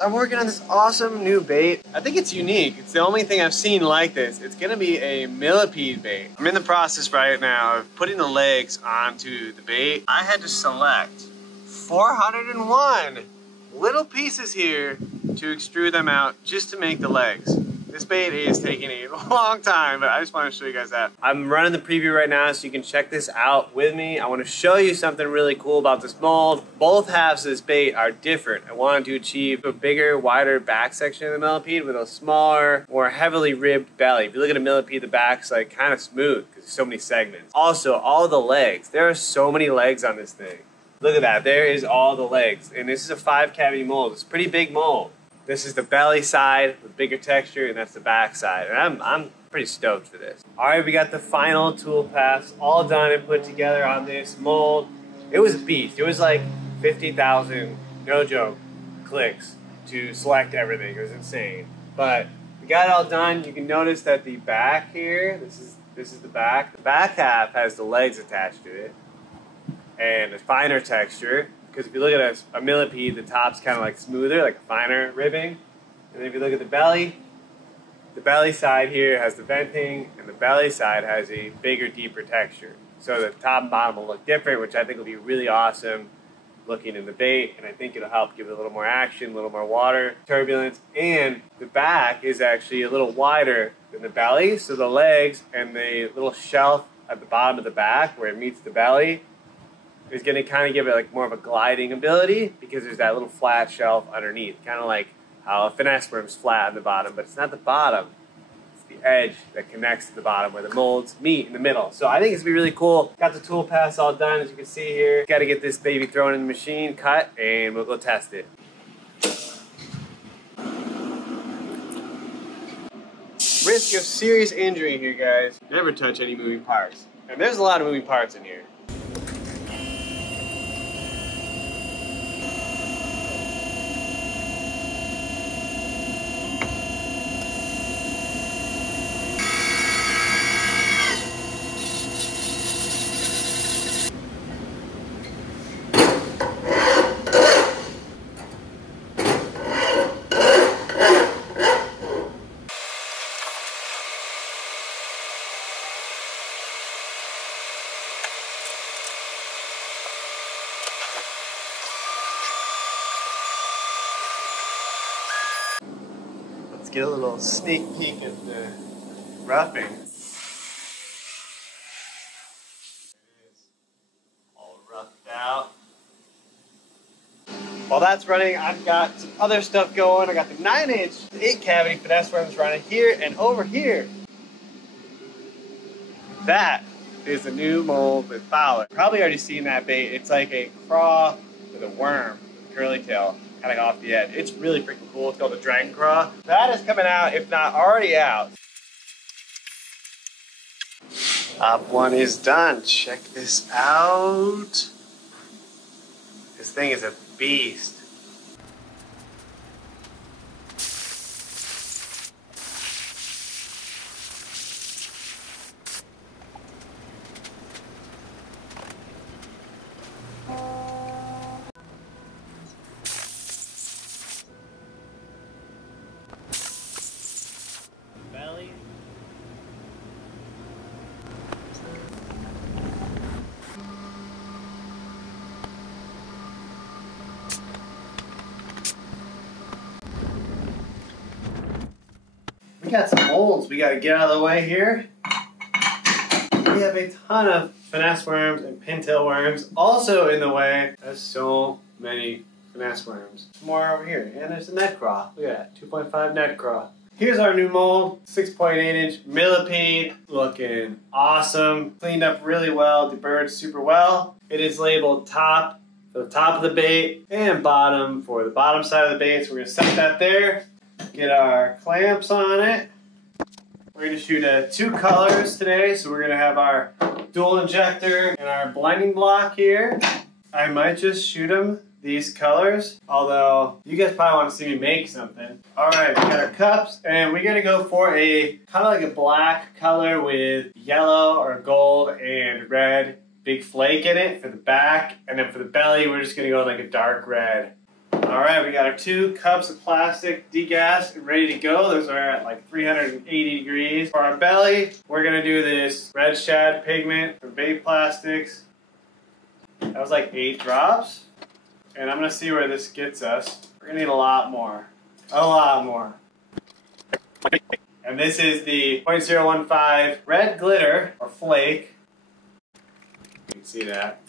I'm working on this awesome new bait. I think it's unique. It's the only thing I've seen like this. It's gonna be a millipede bait. I'm in the process right now of putting the legs onto the bait. I had to select 401 little pieces here to extrude them out just to make the legs. This bait is taking a long time, but I just want to show you guys that. I'm running the preview right now so you can check this out with me. I want to show you something really cool about this mold. Both halves of this bait are different. I wanted to achieve a bigger, wider back section of the millipede with a smaller, more heavily ribbed belly. If you look at a millipede, the back's like kind of smooth because there's so many segments. Also, all the legs. There are so many legs on this thing. Look at that, there is all the legs. And this is a 5-cavity mold. It's a pretty big mold. This is the belly side with bigger texture, and that's the back side. And I'm pretty stoked for this. All right, we got the final tool pass all done and put together on this mold. It was a beast. It was like 50,000, no joke, clicks to select everything. It was insane. But we got it all done. You can notice that the back here, this is the back. The back half has the legs attached to it and a finer texture. Because if you look at a millipede, the top's kind of like smoother, like a finer ribbing. And then if you look at the belly side here has the venting, and the belly side has a bigger, deeper texture. So the top and bottom will look different, which I think will be really awesome looking in the bait, and I think it'll help give it a little more action, a little more water, turbulence, and the back is actually a little wider than the belly, so the legs and the little shelf at the bottom of the back where it meets the belly is going to kind of give it like more of a gliding ability because there's that little flat shelf underneath, kind of like how a finesse worm's flat on the bottom, but it's not the bottom, it's the edge that connects to the bottom where the molds meet in the middle. So I think it's going to be really cool. Got the tool pass all done, as you can see here. Got to get this baby thrown in the machine, cut, and we'll go test it. Risk of serious injury here, guys. Never touch any moving parts. And there's a lot of moving parts in here. Get a little sneak peek at the roughing. It is all roughed out. While that's running, I've got some other stuff going. I got the 9-inch 8-cavity finesse worms running here and over here. That is the new mold with Fowler. Probably already seen that bait. It's like a craw with a worm, curly tail, kind of off the edge. It's really freaking cool. It's called the Dragon Craw. That is coming out, if not already out. Top one is done. Check this out. This thing is a beast. Belly. We got some molds we got to get out of the way here. We have a ton of finesse worms and pintail worms also in the way. There's so many finesse worms. More over here, and there's a net craw. Look at that, 2.5 net craw. Here's our new mold, 6.8-inch millipede, looking awesome. Cleaned up really well, deburred super well. It is labeled top for the top of the bait and bottom for the bottom side of the bait. So we're gonna set that there, get our clamps on it. We're gonna shoot 2 colors today. So we're gonna have our dual injector and our blending block here. I might just shoot them these colors, although you guys probably want to see me make something. All right, we got our cups, and we're gonna go for a kind of like a black color with yellow or gold and red big flake in it for the back, and then for the belly, we're just gonna go like a dark red. All right, we got our 2 cups of plastic degassed and ready to go. Those are at like 380 degrees. For our belly, we're gonna do this red shad pigment from bait plastics. That was like 8 drops. And I'm gonna see where this gets us. We're gonna need a lot more. A lot more. And this is the 0.015 red glitter, or flake. You can see that.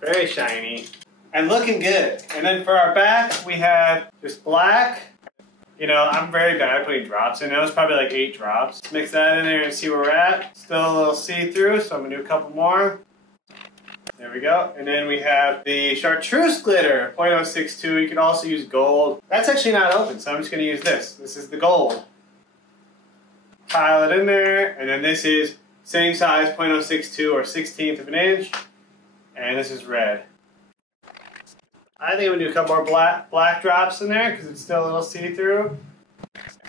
Very shiny. And looking good. And then for our back, we have this black. You know, I'm very bad at putting drops in. That was probably like 8 drops. Let's mix that in there and see where we're at. Still a little see-through, so I'm gonna do a couple more. There we go. And then we have the chartreuse glitter, 0.062. You can also use gold. That's actually not open, so I'm just gonna use this. This is the gold. Pile it in there, and then this is same size, 0.062 or 1/16 of an inch. And this is red. I think I'm gonna do a couple more black drops in there because it's still a little see-through.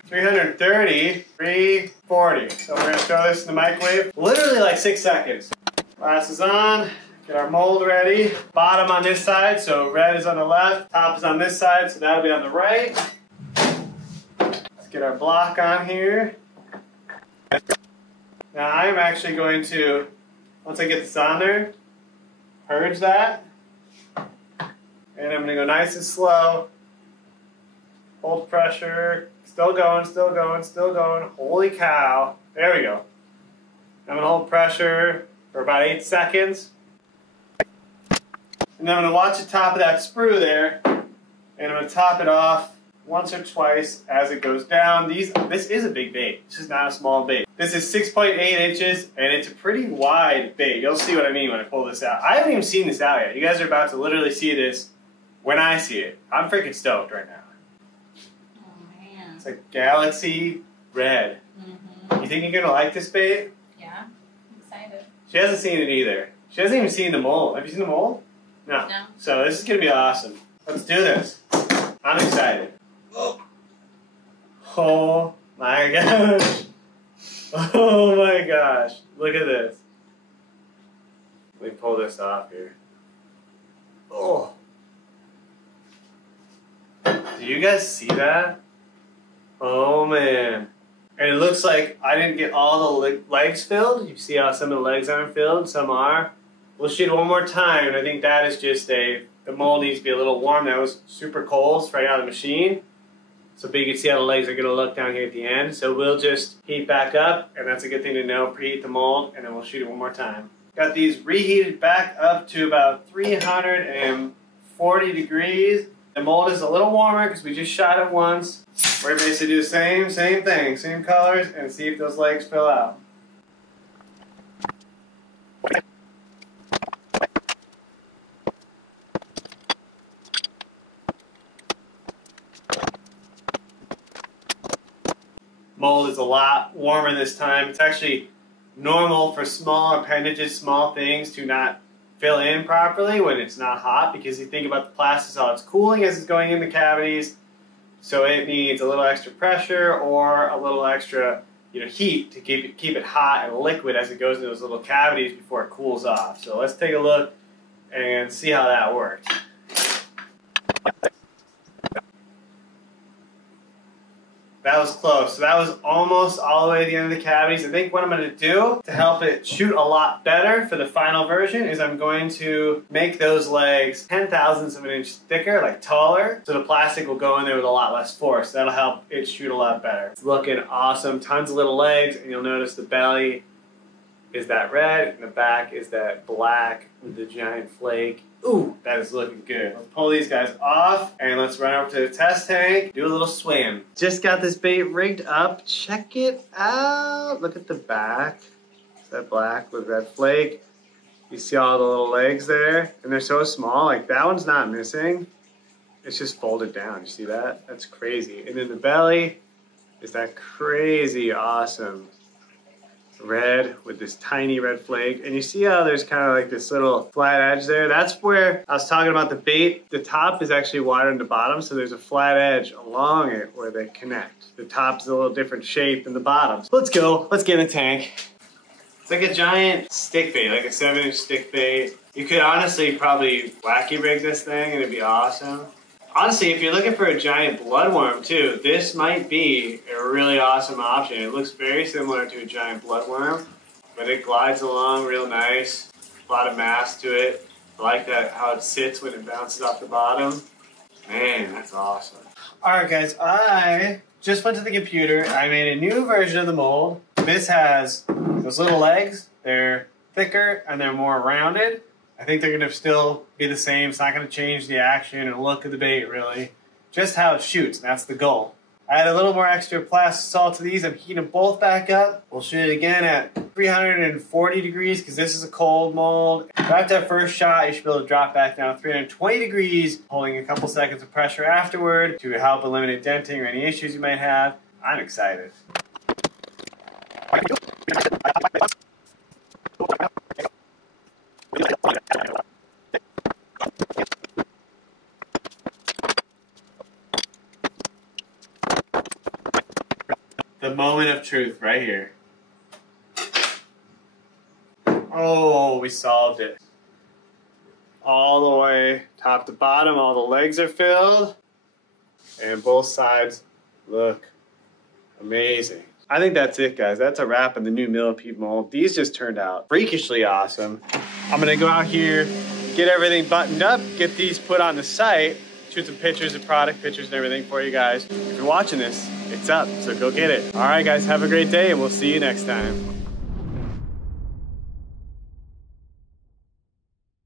330, 340. So we're gonna throw this in the microwave. Literally like 6 seconds. Glass is on. Get our mold ready. Bottom on this side, so red is on the left. Top is on this side, so that'll be on the right. Let's get our block on here. Now I'm actually going to, once I get this on there, purge that. And I'm gonna go nice and slow. Hold pressure. Still going, still going, still going. Holy cow. There we go. I'm gonna hold pressure for about 8 seconds. And then I'm gonna watch the top of that sprue there. And I'm gonna top it off once or twice as it goes down. This is a big bait. This is not a small bait. This is 6.8 inches, and it's a pretty wide bait. You'll see what I mean when I pull this out. I haven't even seen this out yet. You guys are about to literally see this when I see it. I'm freaking stoked right now. Oh man. It's like galaxy red. You think you're gonna like this bait? Yeah, I'm excited. She hasn't seen it either. She hasn't even seen the mold. Have you seen the mold? No. No. So this is gonna be awesome. Let's do this. I'm excited. Oh my gosh. Oh my gosh. Look at this. Let me pull this off here. Oh. Do you guys see that? Oh man. And it looks like I didn't get all the legs filled. You see how some of the legs aren't filled, some are. We'll shoot it one more time, and I think that is just the mold needs to be a little warm. That was super cold straight out of the machine. So but you can see how the legs are gonna look down here at the end. So we'll just heat back up, and that's a good thing to know. Preheat the mold, and then we'll shoot it one more time. Got these reheated back up to about 340 degrees. The mold is a little warmer because we just shot it once. We're going to basically do the same thing, same colors, and see if those legs fill out. Mold is a lot warmer this time. It's actually normal for small appendages, small things to not fill in properly when it's not hot, because you think about the plastic, how it's cooling as it's going in the cavities, so it needs a little extra pressure or a little extra heat to keep it hot and liquid as it goes into those little cavities before it cools off. So let's take a look and see how that worked. That was close. So that was almost all the way to the end of the cavities. I think what I'm going to do to help it shoot a lot better for the final version is I'm going to make those legs 0.010 of an inch thicker, like taller, so the plastic will go in there with a lot less force. That'll help it shoot a lot better. It's looking awesome. Tons of little legs, and you'll notice the belly is that red, and the back is that black with the giant flake. Ooh, that is looking good. Let's pull these guys off, and let's run over to the test tank, do a little swim. Just got this bait rigged up. Check it out. Look at the back. It's that black with red flake. You see all the little legs there? And they're so small. Like, that one's not missing. It's just folded down. You see that? That's crazy. And then the belly is that crazy awesome red with this tiny red flake. And you see how there's kind of like this little flat edge there? That's where I was talking about the bait. The top is actually wider than the bottom, so there's a flat edge along it where they connect. The top's a little different shape than the bottom. So let's go. Let's get in the tank. It's like a giant stick bait, like a 7-inch stick bait. You could honestly probably wacky rig this thing and it'd be awesome. Honestly, if you're looking for a giant bloodworm too, this might be a really awesome option. It looks very similar to a giant bloodworm, but it glides along real nice. A lot of mass to it. I like that how it sits when it bounces off the bottom. Man, that's awesome. Alright guys, I just went to the computer. I made a new version of the mold. This has those little legs. They're thicker and they're more rounded. I think they're going to still be the same. It's not going to change the action or look of the bait, really. Just how it shoots, and that's the goal. I add a little more extra plastic salt to these. I'm heating them both back up. We'll shoot it again at 340 degrees because this is a cold mold. After that first shot, you should be able to drop back down to 320 degrees, holding a couple seconds of pressure afterward to help eliminate denting or any issues you might have. I'm excited. The moment of truth right here. Oh, we solved it. All the way top to bottom, all the legs are filled. And both sides look amazing. I think that's it, guys. That's a wrap on the new Millipede mold. These just turned out freakishly awesome. I'm gonna go out here, get everything buttoned up, get these put on the site, shoot some pictures of product pictures and everything for you guys. If you're watching this, it's up, so go get it. All right, guys, have a great day, and we'll see you next time.